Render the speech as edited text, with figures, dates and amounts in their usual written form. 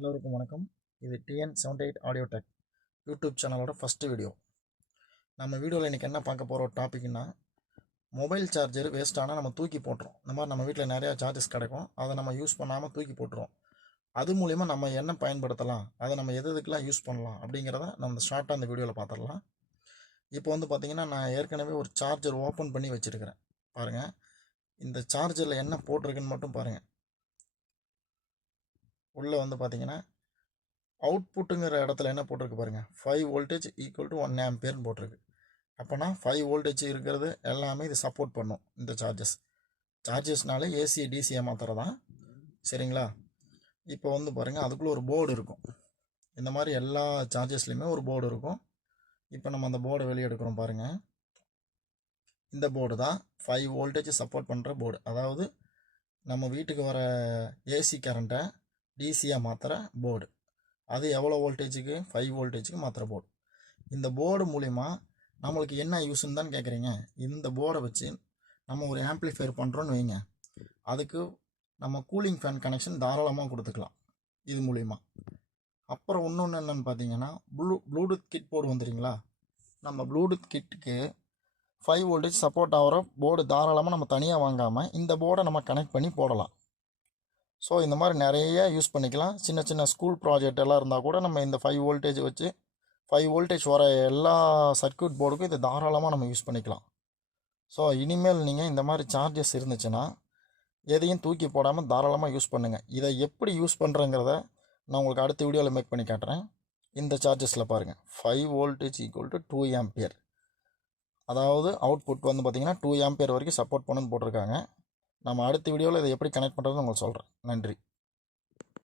எல்லோருக்கும் வணக்கம். இது TN78 ஆடியோ டெக் யூடியூப் சேனலோட ஃபஸ்ட்டு வீடியோ. நம்ம வீடியோவில் இன்றைக்கி என்ன பார்க்க போகிற டாபிக்னா, மொபைல் சார்ஜர் வேஸ்ட்டானால் நம்ம தூக்கி போட்டுரும். இந்த மாதிரி நம்ம வீட்டில் நிறையா சார்ஜஸ் கிடைக்கும், அதை நம்ம யூஸ் பண்ணாமல் தூக்கி போட்டுருவோம். அது மூலிமா நம்ம என்ன பயன்படுத்தலாம், அதை நம்ம எதுக்கெல்லாம் யூஸ் பண்ணலாம் அப்படிங்கிறத நம்ம ஷார்ட்டாக இந்த வீடியோவில் பார்த்துடலாம். இப்போ பார்த்திங்கன்னா, நான் ஏற்கனவே ஒரு சார்ஜர் ஓப்பன் பண்ணி வச்சுருக்கிறேன். பாருங்கள், இந்த சார்ஜரில் என்ன போட்டிருக்குன்னு மட்டும் பாருங்கள். உள்ளே பார்த்திங்கன்னா அவுட்புட்டுங்கிற இடத்துல என்ன போட்டிருக்கு பாருங்கள், 5 வோல்டேஜ் ஈக்குவல் டு 1 ஆம்பியர்னு போட்டிருக்கு. அப்போனா 5 வோல்டேஜ் இருக்கிறது எல்லாமே இது சப்போர்ட் பண்ணும். இந்த சார்ஜஸ்னாலே ஏசி டிசியை மாத்திரதான், சரிங்களா? இப்போ பாருங்கள், அதுக்குள்ளே ஒரு போர்டு இருக்கும். இந்த மாதிரி எல்லா சார்ஜஸ்லையுமே ஒரு போர்டு இருக்கும். இப்போ நம்ம அந்த போர்டை வெளியே எடுக்கிறோம் பாருங்கள். இந்த போர்டு தான் 5 வோல்டேஜ் சப்போர்ட் பண்ணுற போர்டு. அதாவது நம்ம வீட்டுக்கு வர ஏசி கரண்ட்டை டிசியாக மாற்றுற போர்டு. அது எவ்வளோ வோல்டேஜுக்கு? 5 வோல்டேஜுக்கு மாத்திர போர்டு. இந்த போர்டு மூலிமா நம்மளுக்கு என்ன யூஸ்ன்னு தான் கேட்குறீங்க. இந்த போர்டை வச்சு நம்ம ஒரு ஆம்ப்ளிஃபையர் பண்ணுறோன்னு வைங்க, அதுக்கு நம்ம கூலிங் ஃபேன் கனெக்ஷன் தாராளமாக கொடுத்துக்கலாம் இது மூலிமா. அப்புறம் இன்னொன்று என்னென்னு பார்த்தீங்கன்னா, ப்ளூடூத் கிட் போர்டு வந்துடுங்களா, நம்ம ப்ளூடூத் கிட்டுக்கு 5 வோல்டேஜ் சப்போர்ட் ஆகிற போர்டு தாராளமாக நம்ம தனியாக வாங்காமல் இந்த போர்டை நம்ம கனெக்ட் பண்ணி போடலாம். ஸோ இந்த மாதிரி நிறைய யூஸ் பண்ணிக்கலாம். சின்ன சின்ன ஸ்கூல் ப்ராஜெக்ட் எல்லாம் இருந்தால் கூட நம்ம இந்த 5 வோல்டேஜ் வச்சு 5 வோல்டேஜ் வர எல்லா சர்க்யூட் போர்டுக்கும் இதை தாராளமாக நம்ம யூஸ் பண்ணிக்கலாம். ஸோ இனிமேல் நீங்கள் இந்த மாதிரி சார்ஜஸ் இருந்துச்சுன்னா எதையும் தூக்கி போடாமல் தாராளமாக யூஸ் பண்ணுங்கள். இதை எப்படி யூஸ் பண்ணுறங்கிறத நான் உங்களுக்கு அடுத்த வீடியோவில் மேக் பண்ணி காட்டுறேன். இந்த சார்ஜஸில் பாருங்கள், 5 வோல்டேஜ் ஈக்குவல் டு 2 ஆம்பியர். அதாவது அவுட்புட் பார்த்திங்கன்னா 2 ஆம்பியர் வரைக்கும் சப்போர்ட் பண்ணுன்னு போட்டிருக்காங்க. நம்ம அடுத்த வீடியோவில் இதை எப்படி கனெக்ட் பண்ணுறதுன்னு உங்களுக்கு சொல்கிறேன். நன்றி.